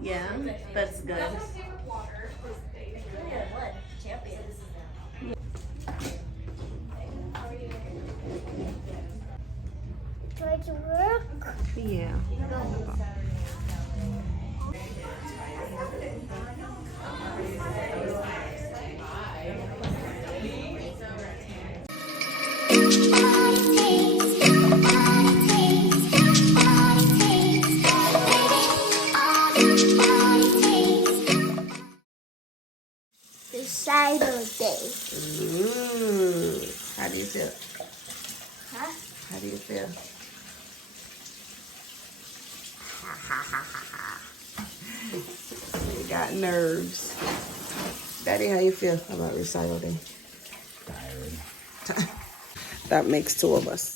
Yeah, that's good. Try to work. Yeah. Recital day. How do you feel? Huh? How do you feel? You got nerves. Daddy, how you feel about recital day? Tired. That makes two of us.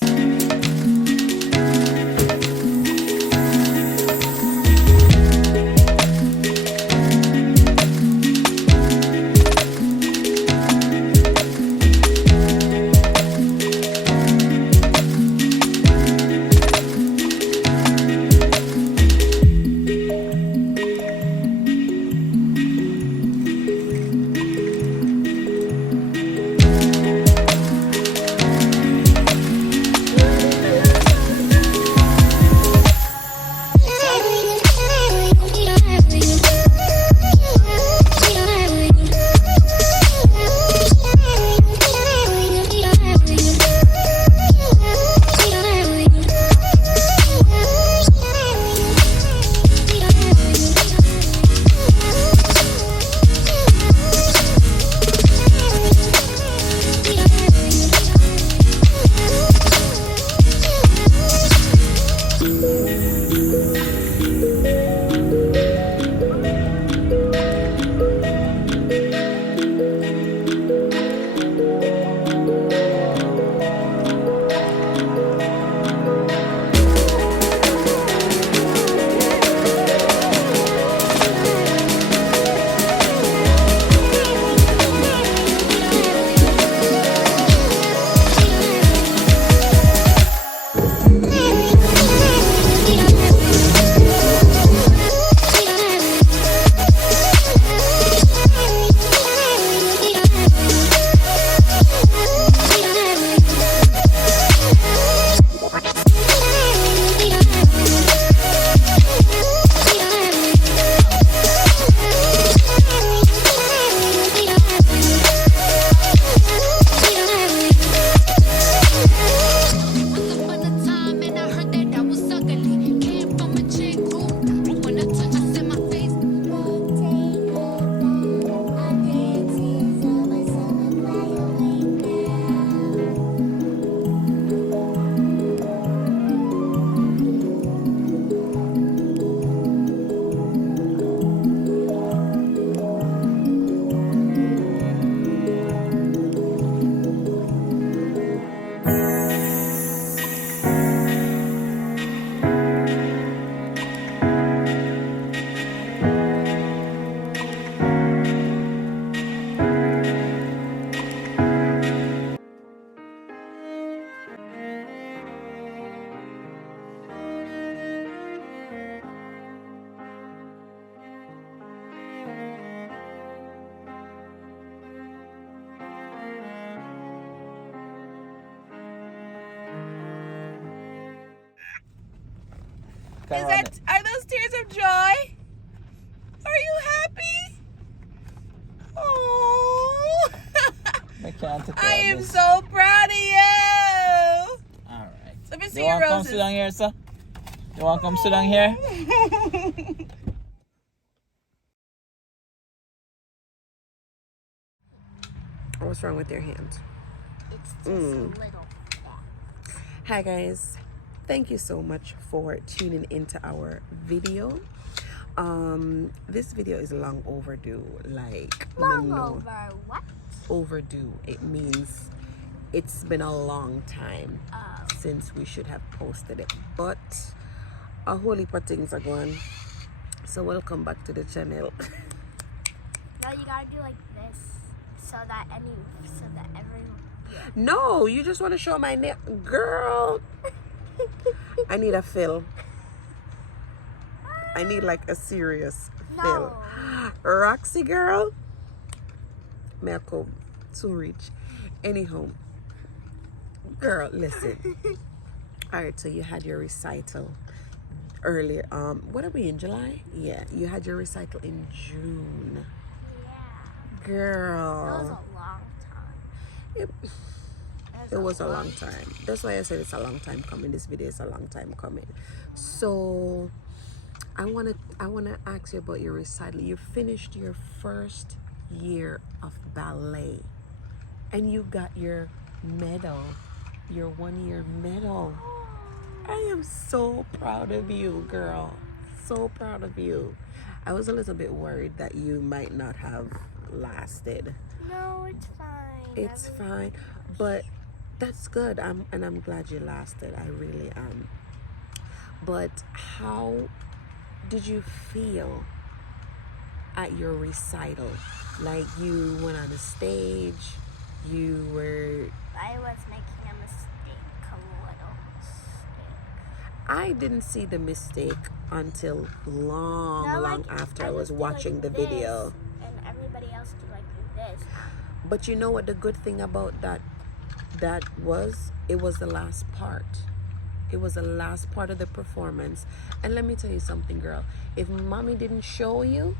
Are those tears of joy? Are you happy? Oh, I am so proud of you. All right. Let me see You your want to come roses. sit down here, sir? You want to come sit down here? What's wrong with your hand? It's just a little. Hi guys, thank you so much for tuning into our video. This video is long overdue. Like Long over what? overdue. It means it's been a long time Oh. since we should have posted it, but a whole heap of things are going. So welcome back to the channel. No, you gotta do like this so that everyone. No, you just want to show my nail, girl. I need a fill. I need like a serious No. fill. Roxy girl. May I come too rich. Anyhow, girl, listen. Alright, so you had your recital earlier. What are we in July? Yeah, you had your recital in June. Yeah. Girl. That was a long time. It, it was a long time. That's why I said it's a long time coming. This video is a long time coming. So I wanna ask you about your recital. You finished your first year of ballet and you got your medal, your 1-year medal. I am so proud of you, girl. So proud of you. I was a little bit worried that you might not have lasted. No, it's fine. It's fine, but that's good. I'm glad you lasted. I really am. But how did you feel at your recital? Like you went on the stage, you were... I was making a mistake, a little mistake. I didn't see the mistake until long after I was watching the this, video. And everybody else do like this. But you know what the good thing about that was? It was the last part. It was the last part of the performance. And let me tell you something, girl. If mommy didn't show you,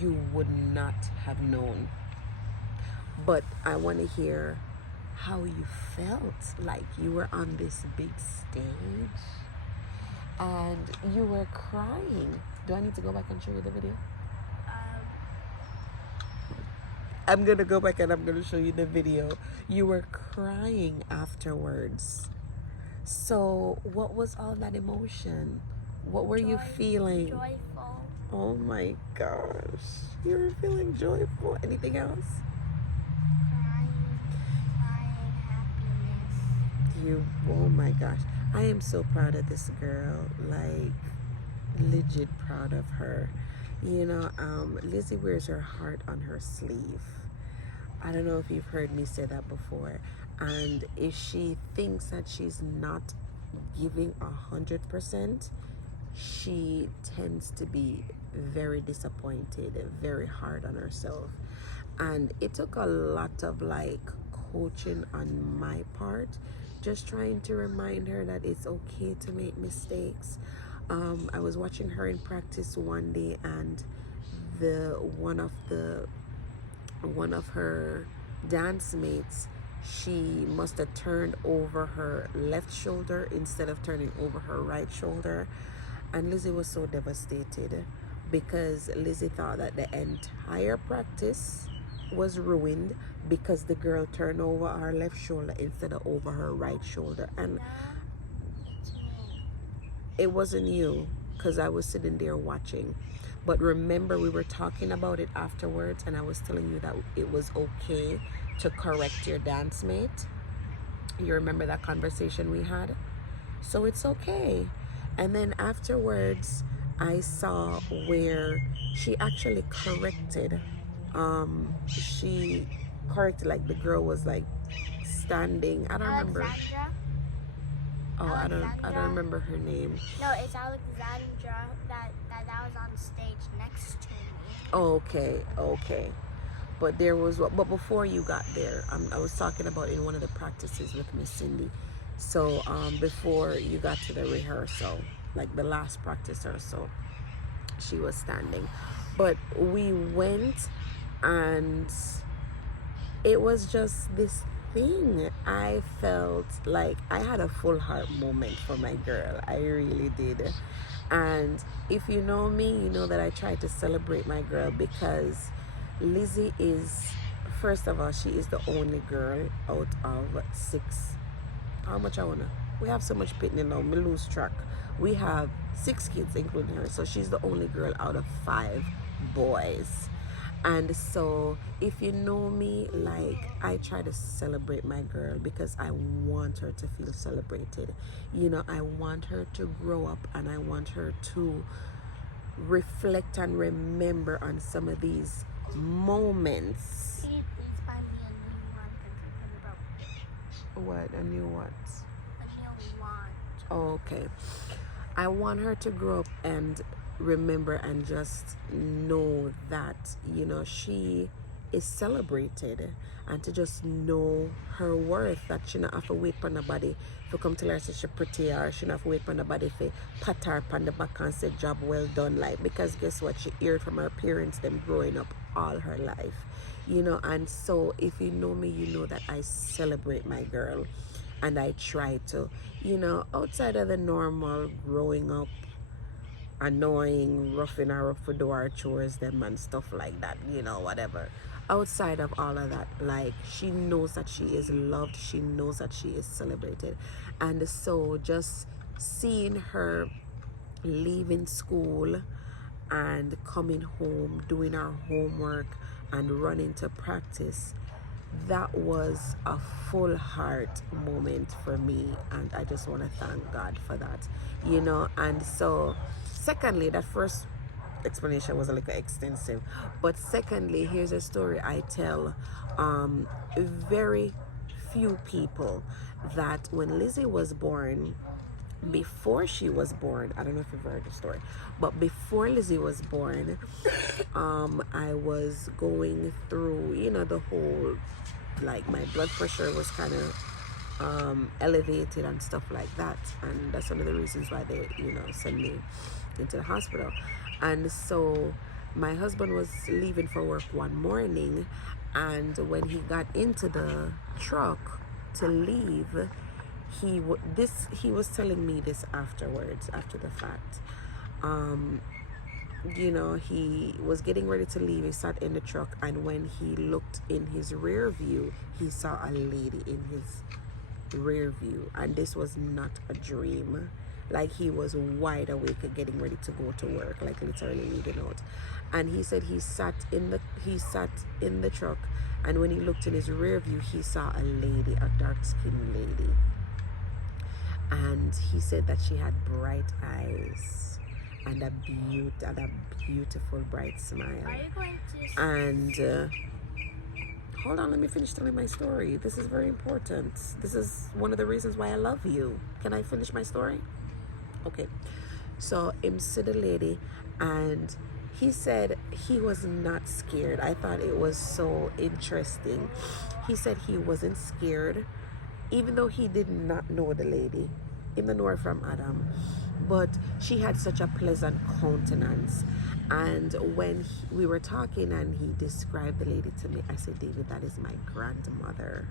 you would not have known. But I want to hear how you felt. Like you were on this big stage and you were crying. Do I need to go back and show you the video? I'm going to go back and I'm going to show you the video. You were crying afterwards. So what was all that emotion? What were you feeling? Joyful. Oh my gosh. You were feeling joyful. Anything else? Crying, happiness. Oh my gosh. I am so proud of this girl. Like, legit proud of her. You know, Lizzie wears her heart on her sleeve. I don't know if you've heard me say that before. And if she thinks that she's not giving 100%, she tends to be very disappointed, very hard on herself. And it took a lot of like coaching on my part, just trying to remind her that it's okay to make mistakes. I was watching her in practice one day, and one of her dance mates, she must have turned over her left shoulder instead of turning over her right shoulder. And Lizzie was so devastated because Lizzie thought that the entire practice was ruined because the girl turned over her left shoulder instead of over her right shoulder. And it wasn't you, because I was sitting there watching. But remember, we were talking about it afterwards, and I was telling you that it was okay to correct your dance mate. You remember that conversation we had? So it's okay. And then afterwards, I saw where she actually corrected. She corrected, like the girl was like standing. I don't remember. Alexandra? Oh, I don't remember her name. No, it's Alexandra that was on stage next to me. Okay. But there was but before you got there, I was talking about in one of the practices with Miss Cindy. So before you got to the rehearsal, like the last practice or so, she was standing. But we went, and it was just this thing. I felt like I had a full heart moment for my girl. I really did. And if you know me, you know that I try to celebrate my girl, because Lizzie is, first of all, she is the only girl out of 6. How much I wanna? We have so much pitney now, me lose track. We have 6 kids, including her. So she's the only girl out of 5 boys. And so if you know me, like, I try to celebrate my girl because I want her to feel celebrated. You know, I want her to grow up, and I want her to reflect and remember on some of these moments. Can you please buy me a new one because it's been broken? What? A new what? A new wand. Oh, okay. I want her to grow up and remember and just know that, she is celebrated, and to just know her worth, that she not have to wait for nobody to come tell her say she pretty, or she not have to wait for nobody to pat her on the back and say job well done, like, because guess what, she heard from her parents them growing up all her life, and so if you know me, you know that I celebrate my girl, and I try to, outside of the normal growing up annoying, roughing her up for do her chores them and stuff like that, whatever. Outside of all of that, like, she knows that she is loved, she knows that she is celebrated. And so just seeing her leaving school and coming home, doing her homework and running to practice, that was a full heart moment for me, and I just want to thank God for that, and so secondly, that first explanation was a little extensive, but secondly, here's a story I tell very few people, that when Lizzie was born, before she was born, I don't know if you've heard the story, but before Lizzie was born, I was going through, the whole, like, my blood pressure was kind of elevated and stuff like that, and that's one of the reasons why they, send me into the hospital. And so my husband was leaving for work one morning, and when he got into the truck to leave, he was telling me this afterwards, after the fact. He was getting ready to leave. He sat in the truck, and when he looked in his rear view, he saw a lady in his rear view, and this was not a dream. Like, he was wide awake and getting ready to go to work, like literally leaving out. And he said he sat in the truck, and when he looked in his rear view, he saw a lady, a dark-skinned lady. And he said that she had bright eyes and a beautiful bright smile. Are you going to? And hold on, let me finish telling my story. This is very important. This is one of the reasons why I love you. Can I finish my story? Okay. So him see the lady, and he said he was not scared. I thought it was so interesting. He said he wasn't scared, even though he did not know the lady. He didn't know her from Adam, but she had such a pleasant countenance. And when we were talking and he described the lady to me, I said, David, that is my grandmother.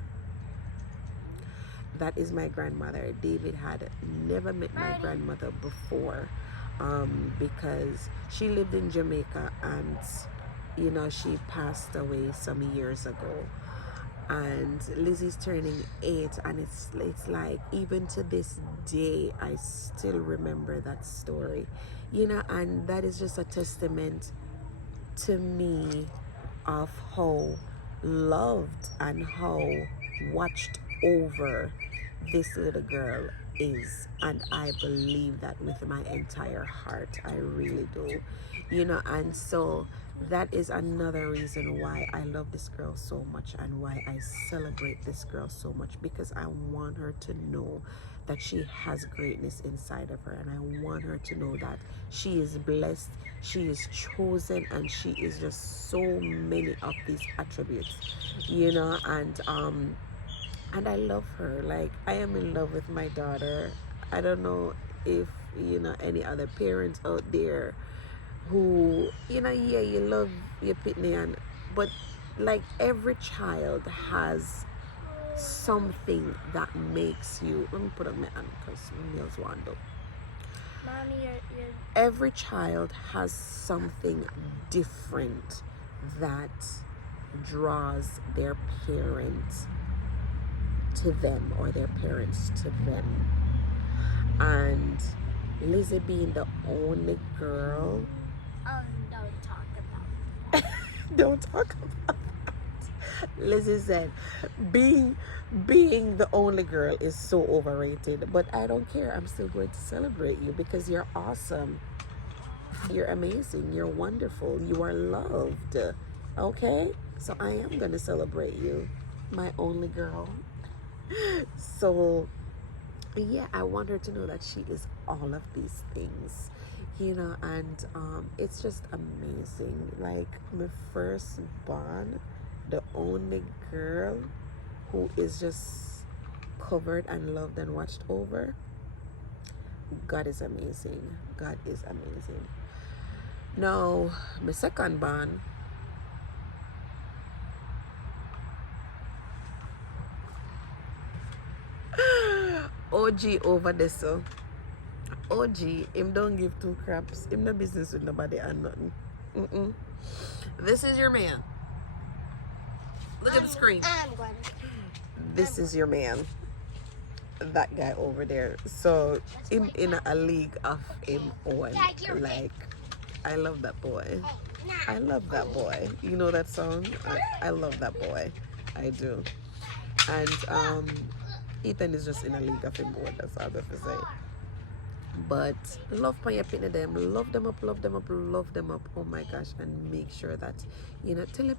That is my grandmother. David had never met my grandmother before, because she lived in Jamaica, and she passed away some years ago. And Lizzie's turning 8, and it's like, even to this day, I still remember that story, and that is just a testament to me of how loved and how watched over this little girl is. And I believe that with my entire heart, I really do, and so that is another reason why I love this girl so much, and why I celebrate this girl so much, because I want her to know that she has greatness inside of her, and I want her to know that she is blessed, she is chosen, and she is just so many of these attributes, and I love her. Like, I am in love with my daughter. I don't know if any other parents out there who, yeah, you love your pitney, but like, every child has something that makes you, let me put up my hand because my nails want up. Mommy, you're... Every child has something different that draws their parents to them, or their parents to them. And Lizzie being the only girl, don't talk about it. don't talk about that. Lizzie said being the only girl is so overrated, but I don't care. I'm still going to celebrate you, because you're awesome, you're amazing, you're wonderful, you are loved. Okay, so I am going to celebrate you, my only girl. So yeah, I want her to know that she is all of these things, you know. And it's just amazing. Like my first born, the only girl who is just covered and loved and watched over. God is amazing. God is amazing. Now my second born, OG over there, so OG, him don't give two craps. Him no business with nobody and nothing. This is your man. Look at the screen. I'm going. This is your man. That guy over there. So him in a league of him own. Like, I love that boy. I love that boy. You know that song? I love that boy. I do. And Ethan is just in a league of him own. That's all I have to say. But love by your pin them, love them up, love them up, love them up. Oh my gosh, and make sure that, you know, tell them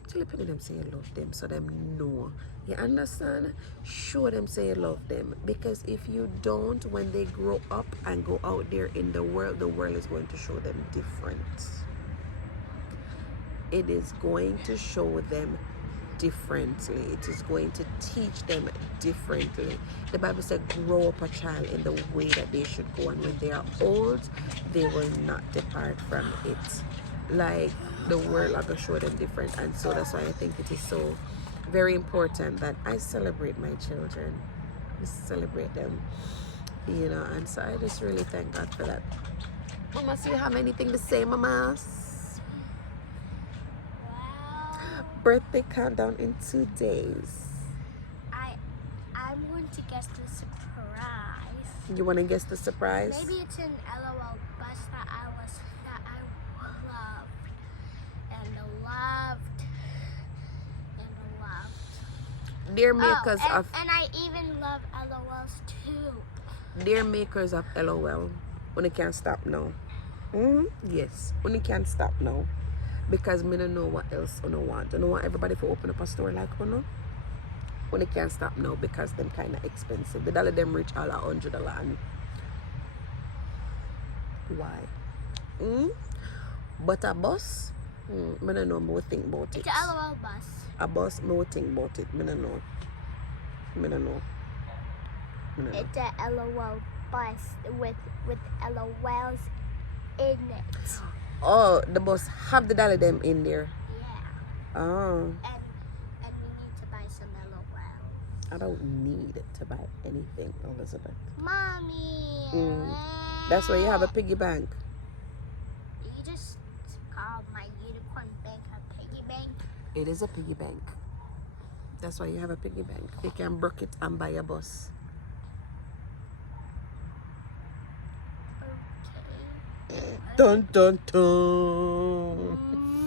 say you love them, so them know. You understand? Show them say you love them, because if you don't, when they grow up and go out there in the world is going to show them different. It is going to show them differently. It is going to teach them differently. The Bible said, grow up a child in the way that they should go, and when they are old, they will not depart from it. Like, the world are going to show them different. And so that's why I think it is so very important that I celebrate my children. I celebrate them, you know. And so I just really thank God for that. Mama, do you have anything to say, Mama? Birthday countdown in 2 days. I'm going to guess the surprise. You want to guess the surprise? Maybe it's an LOL bus that I loved. They're makers of. And I even love LOLs too. They're makers of LOL. When you can't stop now. Yes. When you can't stop now. Because me don't know what else I don't want. I don't want everybody to open up a store like Uno. When they can't stop now, because them kind of expensive. The dollar them reach all $100 and why? But a bus, me don't know. Me will think about it. It's a LOL bus. A bus, me will think about it. Me don't know. Me don't know. Me don't know. It's a LOL bus with LOLs in it. Oh, the bus have the dollar them in there. Yeah. Oh. And we need to buy some LOL. I don't need to buy anything, Elizabeth. Mommy. That's why you have a piggy bank. You just called my unicorn bank a piggy bank. It is a piggy bank. That's why you have a piggy bank. You can broke it and buy a bus. Okay. Dun dun dun. Oh my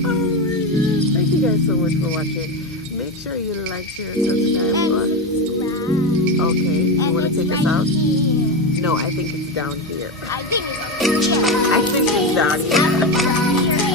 gosh. Thank you guys so much for watching. Make sure you like, share, and subscribe. Okay, you want to take us out? Here. No, I think it's down here. I think it's up here. I think it's down here.